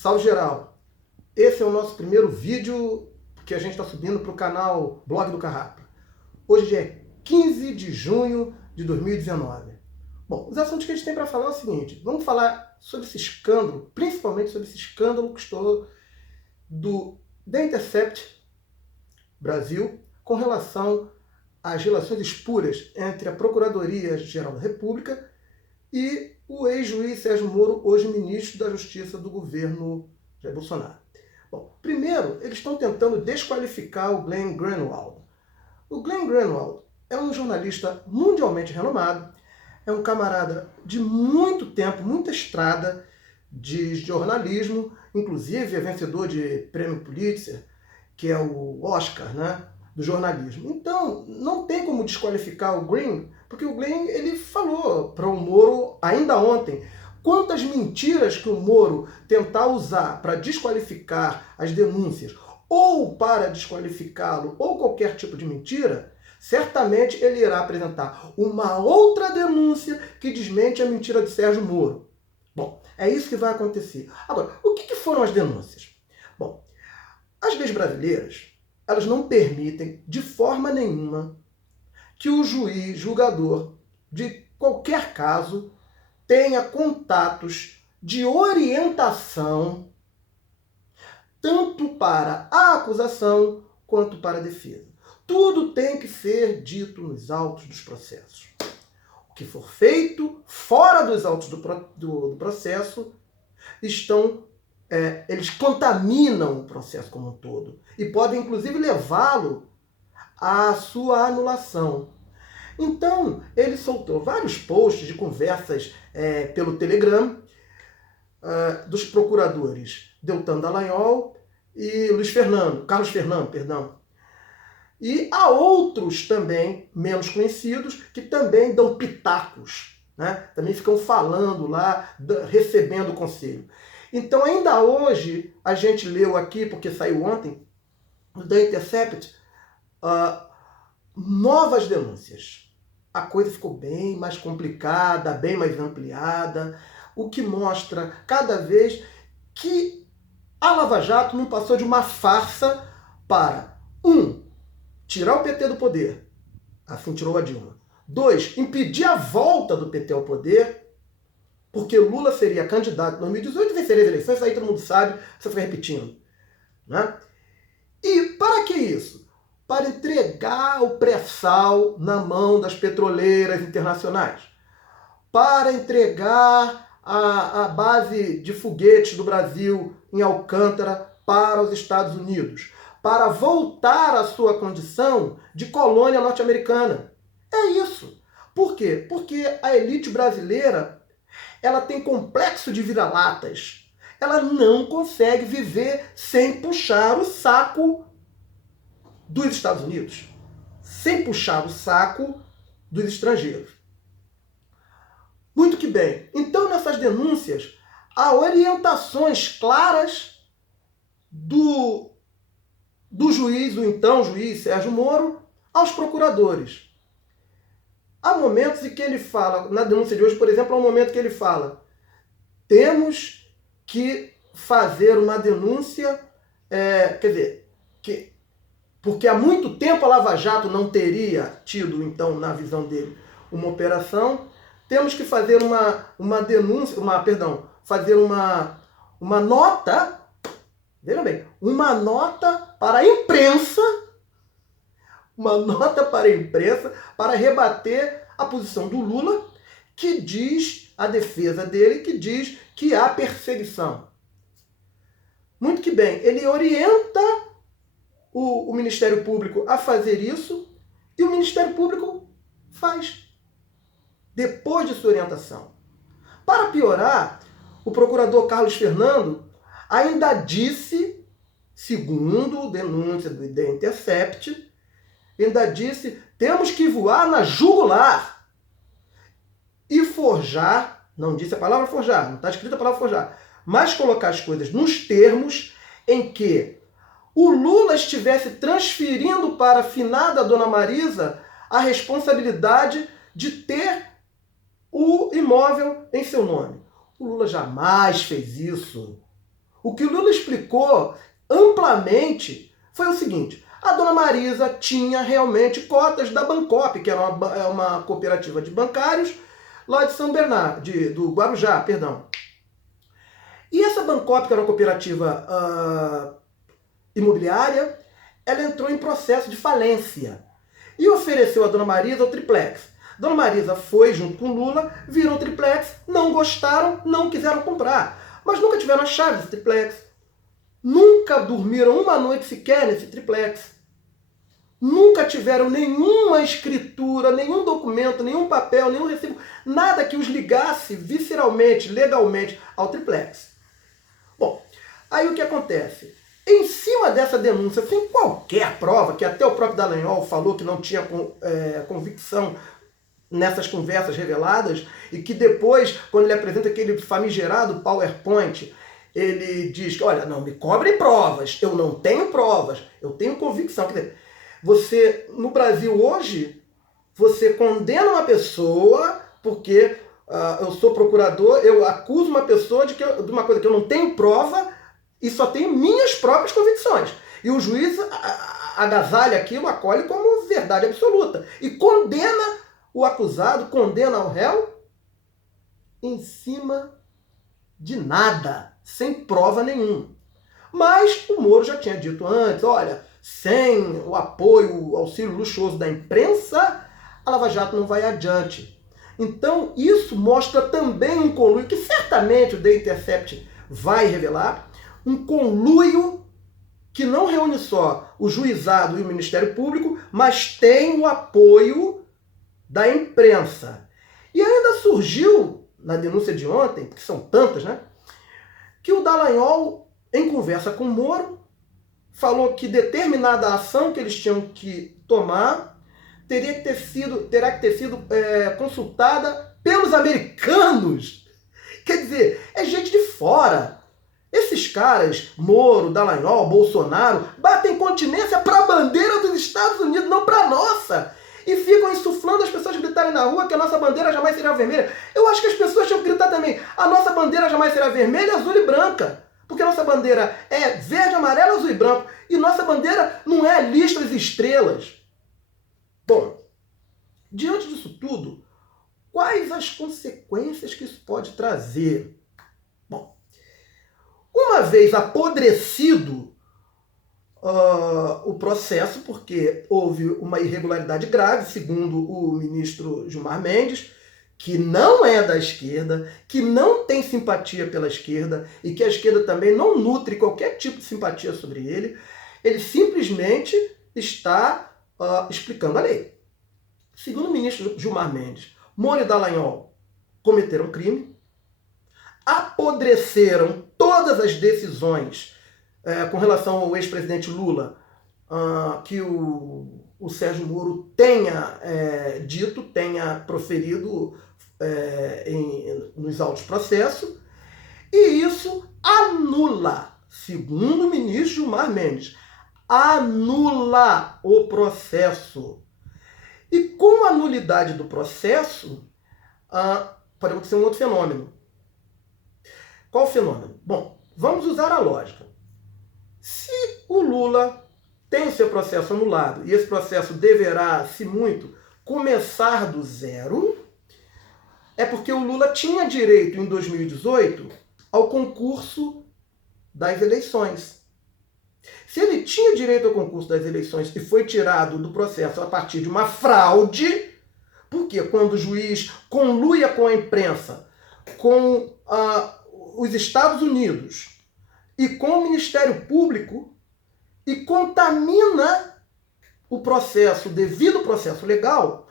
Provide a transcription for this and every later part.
Salve geral! Esse é o nosso primeiro vídeo que a gente está subindo para o canal Blog do Carrappa. Hoje é 15 de junho de 2019. Bom, os assuntos que a gente tem para falar é o seguinte: vamos falar sobre esse escândalo, principalmente sobre esse escândalo que estourou do The Intercept Brasil com relação às relações espúrias entre a Procuradoria-Geral da República e o ex-juiz Sérgio Moro, hoje ministro da Justiça do governo Jair Bolsonaro. Bom, primeiro, eles estão tentando desqualificar o Glenn Greenwald. O Glenn Greenwald é um jornalista mundialmente renomado, é um camarada de muito tempo, muita estrada de jornalismo, inclusive é vencedor de prêmio Pulitzer, que é o Oscar, né, do jornalismo. Então, não tem como desqualificar o Glenn, porque o Glenn ele falou para o Moro ainda ontem quantas mentiras que o Moro tentar usar para desqualificar as denúncias ou para desqualificá-lo ou qualquer tipo de mentira, certamente ele irá apresentar uma outra denúncia que desmente a mentira de Sérgio Moro. Bom, é isso que vai acontecer. Agora, o que foram as denúncias? Bom, as leis brasileiras, elas não permitem de forma nenhuma que o juiz, julgador de qualquer caso, tenha contatos de orientação tanto para a acusação quanto para a defesa. Tudo tem que ser dito nos autos dos processos. O que for feito fora dos autos do processo eles contaminam o processo como um todo e podem inclusive levá-lo à sua anulação. Então, ele soltou vários posts de conversas pelo Telegram dos procuradores Deltan Dallagnol e Carlos Fernando, perdão. E há outros também, menos conhecidos, que também dão pitacos, né? Também ficam falando lá, recebendo conselho. Então, ainda hoje, a gente leu aqui, porque saiu ontem, no The Intercept, novas denúncias. A coisa ficou bem mais complicada, bem mais ampliada, o que mostra cada vez que a Lava Jato não passou de uma farsa para, tirar o PT do poder, assim tirou a Dilma. 2, impedir a volta do PT ao poder, porque Lula seria candidato em 2018 e venceria as eleições, isso aí todo mundo sabe, você fica repetindo. Né? E para que isso? Para entregar o pré-sal na mão das petroleiras internacionais, para entregar a base de foguetes do Brasil em Alcântara para os Estados Unidos, para voltar à sua condição de colônia norte-americana. É isso. Por quê? Porque a elite brasileira ela tem complexo de vira-latas. Ela não consegue viver sem puxar o saco dos Estados Unidos, sem puxar o saco dos estrangeiros. Muito que bem. Então, nessas denúncias, há orientações claras do juiz, do então juiz Sérgio Moro, aos procuradores. Há momentos em que ele fala, na denúncia de hoje, por exemplo, há um momento que ele fala: temos que fazer uma denúncia, porque há muito tempo a Lava Jato não teria tido, então, na visão dele, uma operação. Temos que fazer uma denúncia, fazer uma nota, vejam bem, uma nota para a imprensa, para rebater a posição do Lula, que diz, a defesa dele, que diz que há perseguição. Muito que bem, ele orienta o Ministério Público a fazer isso e o Ministério Público faz, depois de sua orientação. Para piorar, o procurador Carlos Fernando ainda disse, segundo denúncia do The Intercept, temos que voar na jugular e forjar, não disse a palavra forjar, não está escrita a palavra forjar, mas colocar as coisas nos termos em que o Lula estivesse transferindo para a finada Dona Marisa a responsabilidade de ter o imóvel em seu nome. O Lula jamais fez isso. O que o Lula explicou amplamente foi o seguinte: a dona Marisa tinha realmente cotas da Bancop, que era uma cooperativa de bancários lá de São Bernardo, do Guarujá, perdão. E essa Bancop, que era uma cooperativa imobiliária, ela entrou em processo de falência e ofereceu a dona Marisa o triplex. Dona Marisa foi junto com Lula, viram o triplex, não gostaram, não quiseram comprar. Mas nunca tiveram a chave desse triplex. Nunca dormiram uma noite sequer nesse triplex. Nunca tiveram nenhuma escritura, nenhum documento, nenhum papel, nenhum recibo, nada que os ligasse visceralmente, legalmente ao triplex. Bom, aí o que acontece? Em cima dessa denúncia, sem qualquer prova, que até o próprio Dallagnol falou que não tinha convicção nessas conversas reveladas, e que depois, quando ele apresenta aquele famigerado PowerPoint, ele diz que, olha, não me cobrem provas, eu não tenho provas, eu tenho convicção. Quer dizer, você, no Brasil hoje, você condena uma pessoa porque eu sou procurador, eu acuso uma pessoa de uma coisa que eu não tenho prova e só tenho minhas próprias convicções. E o juiz agasalha aquilo, acolhe como verdade absoluta. E condena o acusado, condena o réu em cima de nada, sem prova nenhuma. Mas o Moro já tinha dito antes, olha, sem o apoio, o auxílio luxuoso da imprensa, a Lava Jato não vai adiante. Então isso mostra também um conluio, que certamente o The Intercept vai revelar, um conluio que não reúne só o juizado e o Ministério Público, mas tem o apoio da imprensa. E ainda surgiu, na denúncia de ontem, que são tantas, né, que o Dallagnol, em conversa com o Moro, falou que determinada ação que eles tinham que tomar terá que ter sido consultada pelos americanos. Quer dizer, é gente de fora. Esses caras, Moro, Dallagnol, Bolsonaro, batem continência para a bandeira dos Estados Unidos, não para a nossa. E ficam insuflando as pessoas gritarem na rua que a nossa bandeira jamais será vermelha. Eu acho que as pessoas tinham que gritar também: a nossa bandeira jamais será vermelha, azul e branca. Porque a nossa bandeira é verde, amarelo, azul e branco. E nossa bandeira não é listras e estrelas. Bom, diante disso tudo, quais as consequências que isso pode trazer? Bom, uma vez apodrecido o processo, porque houve uma irregularidade grave, segundo o ministro Gilmar Mendes, que não é da esquerda, que não tem simpatia pela esquerda e que a esquerda também não nutre qualquer tipo de simpatia sobre ele, ele simplesmente está explicando a lei. Segundo o ministro Gilmar Mendes, Moro e Dallagnol cometeram crime, apodreceram todas as decisões com relação ao ex-presidente Lula, que o Sérgio Moro tenha dito, tenha proferido nos autos de processo, e isso anula, segundo o ministro Gilmar Mendes, anula o processo. E com a nulidade do processo, pode acontecer um outro fenômeno. Qual o fenômeno? Bom, vamos usar a lógica. Se o Lula tem o seu processo anulado, e esse processo deverá, se muito, começar do zero, é porque o Lula tinha direito, em 2018, ao concurso das eleições. Se ele tinha direito ao concurso das eleições e foi tirado do processo a partir de uma fraude, porque quando o juiz conluia com a imprensa, com os Estados Unidos e com o Ministério Público e contamina o processo, o devido processo legal,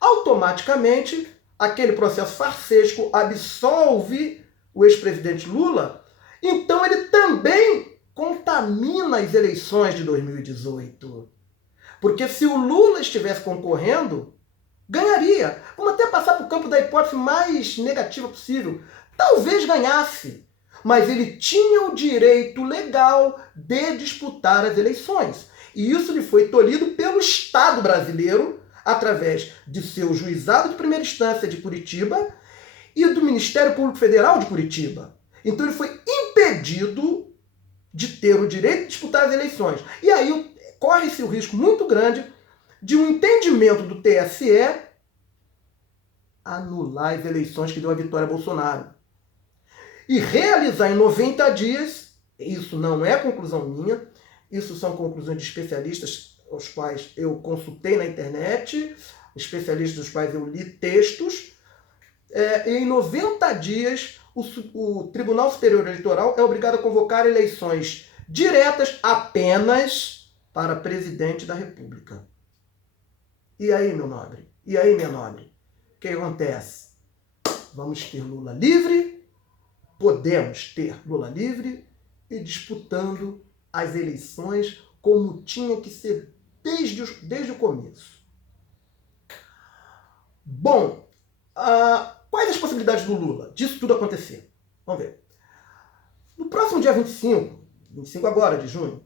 automaticamente aquele processo farsesco absolve o ex-presidente Lula, então ele também contamina as eleições de 2018. Porque se o Lula estivesse concorrendo, ganharia. Vamos até passar para o campo da hipótese mais negativa possível. Talvez ganhasse, mas ele tinha o direito legal de disputar as eleições. E isso lhe foi tolhido pelo Estado brasileiro, através de seu juizado de primeira instância de Curitiba e do Ministério Público Federal de Curitiba. Então ele foi impedido de ter o direito de disputar as eleições. E aí corre-se o risco muito grande de um entendimento do TSE anular as eleições que deu a vitória a Bolsonaro. E realizar em 90 dias, isso não é conclusão minha, isso são conclusões de especialistas os quais eu consultei na internet, especialistas dos quais eu li textos, e em 90 dias o Tribunal Superior Eleitoral é obrigado a convocar eleições diretas apenas para presidente da República. E aí, meu nobre? E aí, minha nobre? O que acontece? Vamos ter Lula livre, podemos ter Lula livre e disputando as eleições como tinha que ser desde o começo. Bom, quais as possibilidades do Lula disso tudo acontecer? Vamos ver. No próximo dia 25 agora de junho,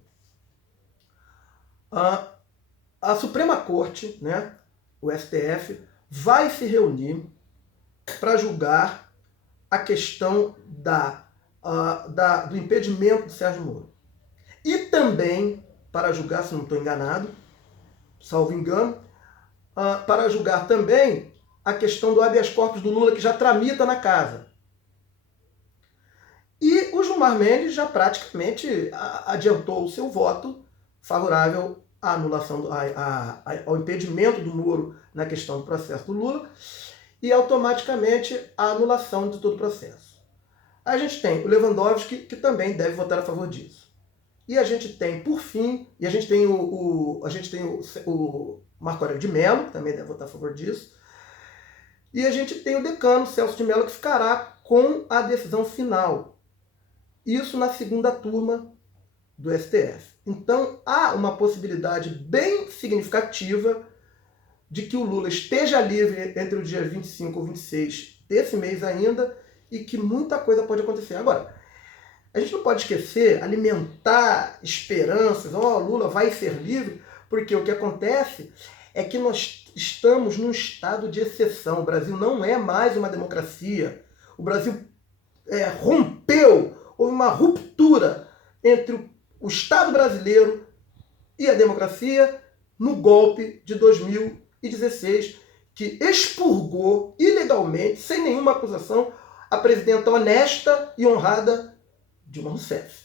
a Suprema Corte, né, o STF, vai se reunir para julgar a questão do impedimento de Sérgio Moro. E também para julgar, se não estou enganado, salvo engano, para julgar também a questão do habeas corpus do Lula, que já tramita na casa. E o Gilmar Mendes já praticamente adiantou o seu voto favorável à anulação, ao impedimento do Moro na questão do processo do Lula e automaticamente a anulação de todo o processo. A gente tem o Lewandowski, que também deve votar a favor disso. E a gente tem, por fim, a gente tem o Marco Aurélio de Mello, que também deve votar a favor disso. E a gente tem o decano, Celso de Mello, que ficará com a decisão final. Isso na segunda turma do STF. Então, há uma possibilidade bem significativa de que o Lula esteja livre entre o dia 25 ou 26 desse mês ainda e que muita coisa pode acontecer. Agora, a gente não pode esquecer, alimentar esperanças, Lula vai ser livre, porque o que acontece é que nós estamos num estado de exceção. O Brasil não é mais uma democracia. O Brasil rompeu, houve uma ruptura entre o Estado brasileiro e a democracia no golpe de 2016, que expurgou ilegalmente, sem nenhuma acusação, a presidenta honesta e honrada Dilma Rousseff.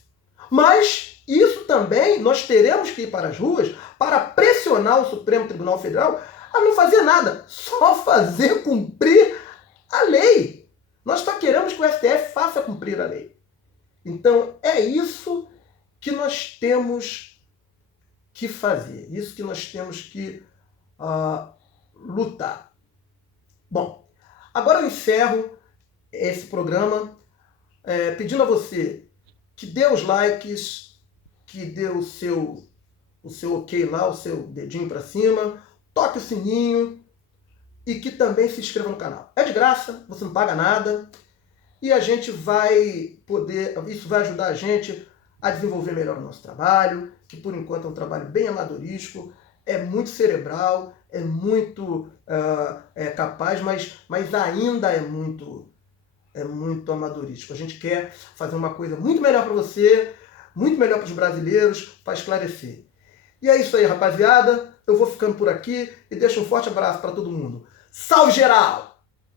Mas isso também nós teremos que ir para as ruas para pressionar o Supremo Tribunal Federal a não fazer nada, só fazer cumprir a lei. Nós só queremos que o STF faça cumprir a lei. Então é isso que nós temos que fazer, isso que nós temos que lutar. Bom, agora eu encerro esse programa pedindo a você que dê os likes, que dê o seu ok lá, o seu dedinho para cima, toque o sininho e que também se inscreva no canal. É de graça, você não paga nada e a gente vai poder, isso vai ajudar a gente a desenvolver melhor o nosso trabalho, que por enquanto é um trabalho bem amadorístico, é muito cerebral, é muito capaz, mas ainda é muito amadorístico. A gente quer fazer uma coisa muito melhor para você, muito melhor para os brasileiros, para esclarecer. E é isso aí, rapaziada. Eu vou ficando por aqui e deixo um forte abraço para todo mundo. Salve geral!